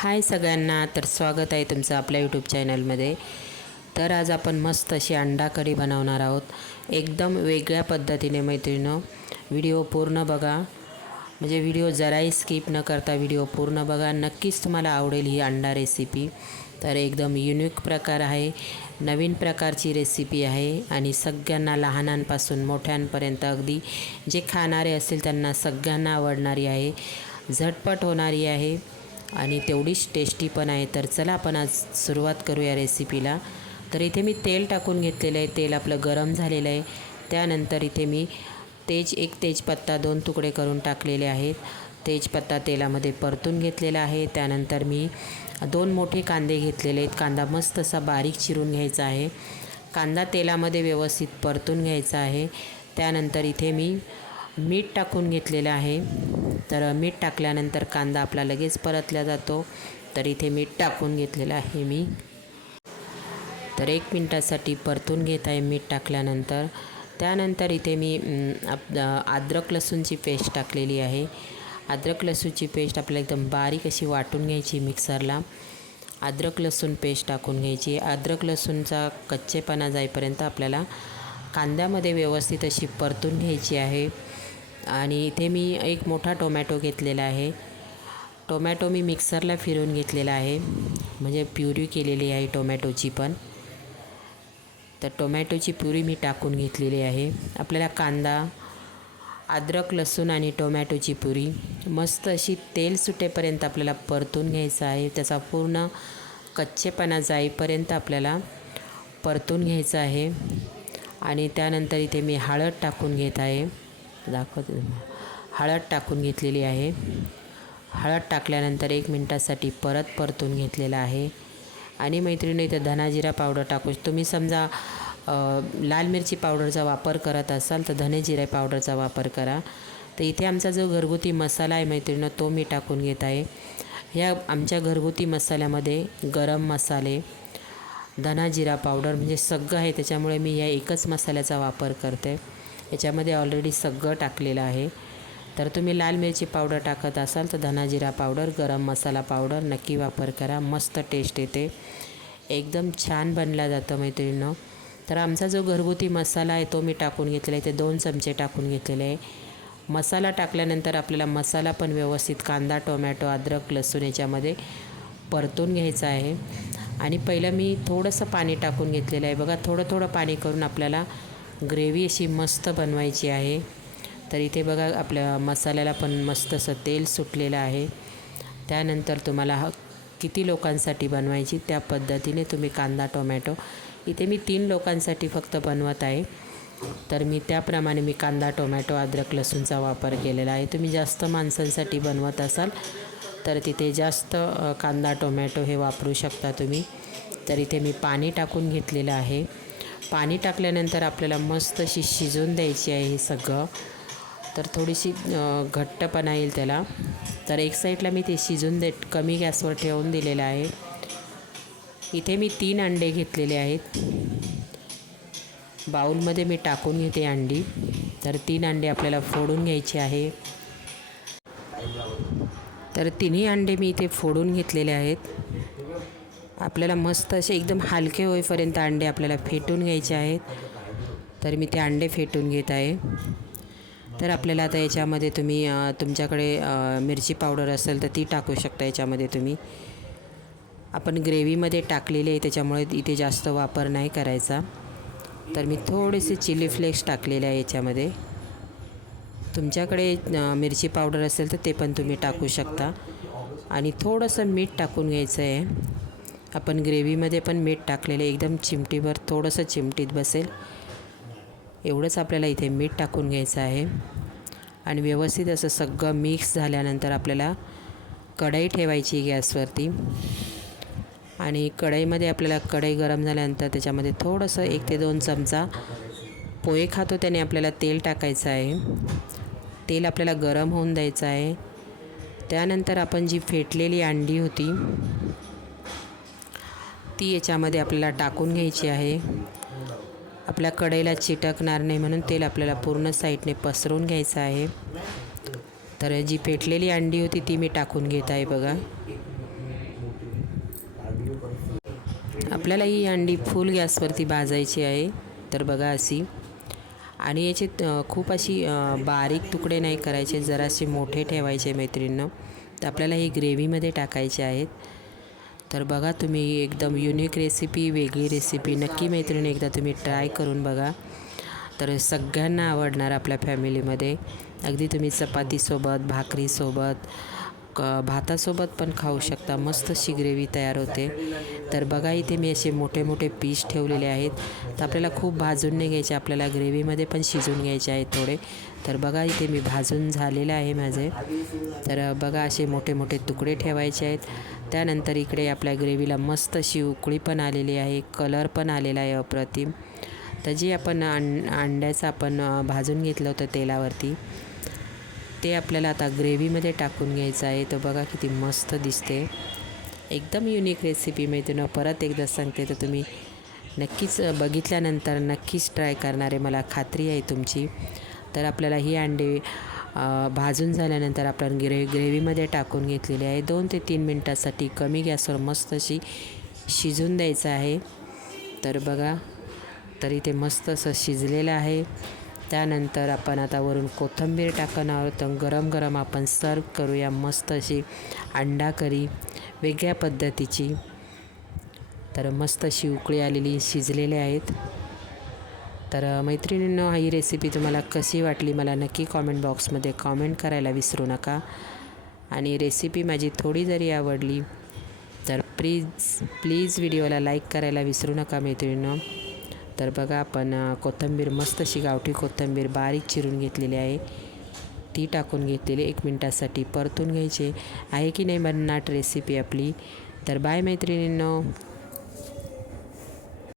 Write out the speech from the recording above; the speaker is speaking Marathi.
हाय सगळ्यांना तर स्वागत आहे तुमचं आपल्या यूट्यूब चॅनलमध्ये तर आज आपण मस्त अशी अंडा करी बनवणार आहोत. एकदम वेगळ्या पद्धतीने मैत्रिणं व्हिडिओ पूर्ण बघा. म्हणजे व्हिडिओ जराही स्किप न करता व्हिडिओ पूर्ण बघा. नक्कीच तुम्हाला आवडेल ही अंडा रेसिपी तर एकदम युनिक प्रकार आहे नवीन प्रकारची रेसिपी आहे आणि सगळ्यांना लहानांपासून मोठ्यांपर्यंत अगदी जे खाणारे असतील त्यांना सगळ्यांना आवडणारी आहे. झटपट होणारी आहे. आणि तेवढीच टेस्टी पण आहे. तर चला आपण आज सुरुवात करूया रेसिपीला तर इथे मी तेल टाकून घेतलेलं आहे. तेल आपलं गरम झालेलं आहे. त्यानंतर इथे मी तेज एक तेजपत्ता दोन तुकडे करून टाकलेले आहेत. तेजपत्ता तेलामध्ये परतून घेतलेला आहे. त्यानंतर मी दोन मोठे कांदे घेतलेले आहेत. कांदा मस्त असा बारीक चिरून घ्यायचा आहे. कांदा तेलामध्ये व्यवस्थित परतून घ्यायचा आहे. त्यानंतर इथे मी मीठ टाकून घेतलेलं आहे. तर मीठ टाकल्यानंतर कांदा आपला लगेच परतला जातो. तर इथे मीठ टाकून घेतलेलं आहे मी. तर एक मिनटासाठी परतून घेत आहे मीठ टाकल्यानंतर. त्यानंतर इथे मी आप अद्रक लसूणची पेस्ट टाकलेली आहे. अद्रक लसूणची पेस्ट आपल्याला एकदम बारीक अशी वाटून घ्यायची मिक्सरला. अद्रक लसूण पेस्ट टाकून घ्यायची. अद्रक लसूणचा कच्चेपणा जाईपर्यंत आपल्याला कांद्यामध्ये व्यवस्थित अशी परतून घ्यायची आहे. आणि इथे मी एक मोठा टोमॅटो घेतलेला आहे. टोमॅटो मी मिक्सरला फिरवून घेतलेला आहे. म्हणजे प्युरी केलेली आहे टोमॅटोची पण. तर टोमॅटोची प्युरी मी टाकून घेतलेली आहे. आपल्याला कांदा अद्रक लसूण आणि टोमॅटोची पुरी मस्त अशी तेल सुटेपर्यंत आपल्याला परतून घ्यायचं आहे. त्याचा पूर्ण कच्चेपणा जाईपर्यंत आपल्याला परतून घ्यायचं आहे. आणि त्यानंतर इथे मी हळद टाकून घेत आहे. दाखवते. हळद टाकून घेतलेली आहे. हळद टाकल्यानंतर एक मिनटासाठी परत परतून घेतलेला आहे. आणि मैत्रिणी इथं धनाजिरा पावडर टाकू तुम्ही समजा लाल मिरची पावडरचा वापर करत असाल तर धनेजिरा पावडरचा वापर करा. तर इथे आमचा जो घरगुती मसाला आहे मैत्रिणं तो मी टाकून घेत आहे. ह्या आमच्या घरगुती मसाल्यामध्ये गरम मसाले धना जिरा पावडर म्हणजे सगळं आहे. त्याच्यामुळे मी या एकच मसाल्याचा वापर करते. याच्यामध्ये ऑलरेडी सगळं टाकलेलं आहे. तर तुम्ही लाल मिरची पावडर टाकत असाल तर धना जिरा पावडर गरम मसाला पावडर नक्की वापर करा. मस्त टेस्ट येते. एकदम छान बनला जातं मैत्रिणीनं. तर आमचा जो घरगुती मसाला आहे तो मी टाकून घेतलेला आहे. ते दोन चमचे टाकून घेतलेले आहे. मसाला टाकल्यानंतर आपल्याला मसाला पण व्यवस्थित कांदा टोमॅटो अद्रक लसूण याच्यामध्ये परतून घ्यायचा आहे. आणि पहिलं मी थोडंसं पाणी टाकून घेतलेलं आहे. बघा थोडं थोडं पाणी करून आपल्याला ग्रेव्ही अशी मस्त बनवायची आहे. तर इथे बघा आपल्या मसाल्याला पण मस्त असं तेल सुटलेलं आहे. त्यानंतर तुम्हाला ह किती लोकांसाठी बनवायची त्या पद्धतीने तुम्ही कांदा टोमॅटो इथे मी तीन लोकांसाठी फक्त बनवत आहे. तर मी त्याप्रमाणे मी कांदा टोमॅटो अद्रक लसूणचा वापर केलेला आहे. तुम्ही जास्त माणसांसाठी बनवत असाल तर तिथे जास्त कांदा टोमॅटो हे वापरू शकता तुम्ही. तर इथे मी पाणी टाकून घेतलेलं आहे. पाणी टाकल्यानंतर आपल्याला मस्त अशी शिजवून द्यायची आहे हे सगळं. तर थोडीशी घट्टपणा येईल त्याला. तर एक साईडला मी ते शिजून दे कमी गॅसवर ठेवून दिलेलं आहे. इथे मी तीन अंडे घेतलेले आहेत. बाऊलमध्ये मी टाकून घेते अंडी. तर तीन अंडे आपल्याला फोडून घ्यायचे आहे. तर तिन्ही अंडे मी इथे फोडून घेतलेले आहेत. आपल्याला मस्त असे एकदम हलके होईपर्यंत अंडे आपल्याला फेटून घ्यायचे आहेत. तर मी ते अंडे फेटून घेत आहे. तर आपल्याला आता याच्यामध्ये तुम्ही तुमच्याकडे मिरची पावडर असेल तर ती टाकू शकता याच्यामध्ये तुम्ही. आपण ग्रेव्हीमध्ये टाकलेली आहे त्याच्यामुळे इथे जास्त वापर नाही करायचा. तर मी थोडेसे चिली फ्लेक्स टाकलेले आहे याच्यामध्ये. तुमच्याकडे मिरची पावडर असेल तर ते पण तुम्ही टाकू शकता. आणि थोडंसं मीठ टाकून घ्यायचं आहे. आपण ग्रेव्हीमध्ये पण मीठ टाकलेलं एकदम चिमटीभर थोडंसं चिमटीत बसेल. एवढंच आपल्याला इथे मीठ टाकून घ्यायचं आहे. आणि व्यवस्थित असं सगळं मिक्स झाल्यानंतर आपल्याला कढई ठेवायची गॅसवरती. आणि कढईमध्ये आपल्याला कढई गरम झाल्यानंतर त्याच्यामध्ये थोडंसं एक ते दोन चमचा पोहे खातो त्याने आपल्याला तेल टाकायचं आहे. तेल आपल्याला गरम होऊन द्यायचं आहे. त्यानंतर आपण जी फेटलेली अंडी होती ती याच्यामध्ये आपल्याला टाकून घ्यायची आहे. आपल्या कढईला चिटकणार नाही म्हणून तेल आपल्याला पूर्ण साईडने पसरून घ्यायचं आहे. तर जी पेटलेली अंडी होती ती मी टाकून घेत आहे बघा. आपल्याला ही अंडी फुल गॅसवरती भाजायची आहे. तर बघा अशी. आणि याचे खूप अशी बारीक तुकडे नाही करायचे जरासे मोठे ठेवायचे मैत्रिणींनो. तर आपल्याला ही ग्रेव्हीमध्ये टाकायचे आहेत. तर बघा तुम्ही एकदम युनिक रेसिपी वेगळी रेसिपी नक्की मैत्रिणी एकदा तुम्ही ट्राय करून बघा. तर सगळ्यांना आवडणार आपल्या फॅमिलीमध्ये अगदी तुम्ही चपातीसोबत भाकरीसोबत क भातासोबत पण खाऊ शकता. मस्त अशी ग्रेव्ही तयार होते. तर बघा इथे मी असे मोठे मोठे पीस ठेवलेले आहेत. तर आपल्याला खूप भाजून नाही घ्यायचे आपल्याला ग्रेव्हीमध्ये पण शिजून घ्यायचे आहेत थोडे. तर बघा इथे मी भाजून झालेलं आहे माझे. तर बघा असे मोठे मोठे तुकडे ठेवायचे आहेत. त्यानंतर इकडे आपल्या ग्रेव्हीला मस्त अशी उकळी पण आलेली आहे. कलर पण आलेला आहे अप्रतिम. तर जे आपण अंड अंड्याचं आपण भाजून घेतलं होतं तेलावरती ते आपल्याला आता ग्रेव्हीमध्ये टाकून घ्यायचं आहे. तर बघा किती मस्त दिसते. एकदम युनिक रेसिपी मिळते. ना परत एकदा सांगते तर तुम्ही नक्कीच बघितल्यानंतर नक्कीच ट्राय करणारे मला खात्री आहे तुमची. तर आपल्याला ही अंडी भाजून झाल्यानंतर आपण ग्रे ग्रेव्हीमध्ये टाकून घेतलेली आहे. दोन ते तीन मिनटासाठी कमी गॅसवर मस्त अशी शिजून द्यायचं आहे. तर बघा तर इथे मस्त असं शिजलेलं आहे. त्यानंतर आपण आता वरून कोथिंबीर टाकणार आहोत. तर गरम गरम आपण सर्व करूया मस्त अशी अंडा करी वेगळ्या पद्धतीची. तर मस्त अशी उकळी आलेली शिजलेले आहेत. तर मैत्रिणींनो ही रेसिपी तुम्हाला कशी वाटली मला नक्की कॉमेंट बॉक्समध्ये कॉमेंट करायला विसरू नका. आणि रेसिपी माझी थोडी जरी आवडली तर प्लीज प्लीज व्हिडिओला लाईक करायला विसरू नका मैत्रिणींनो. तर बघा आपण कोथंबीर कोथिंबीर मस्त अशी गावठी कोथिंबीर बारीक चिरून घेतलेली आहे. ती टाकून घेतलेली एक मिनटासाठी परतून घ्यायचे आहे. की नाही भन्नाट रेसिपी आपली? तर बाय मैत्रिणींनो.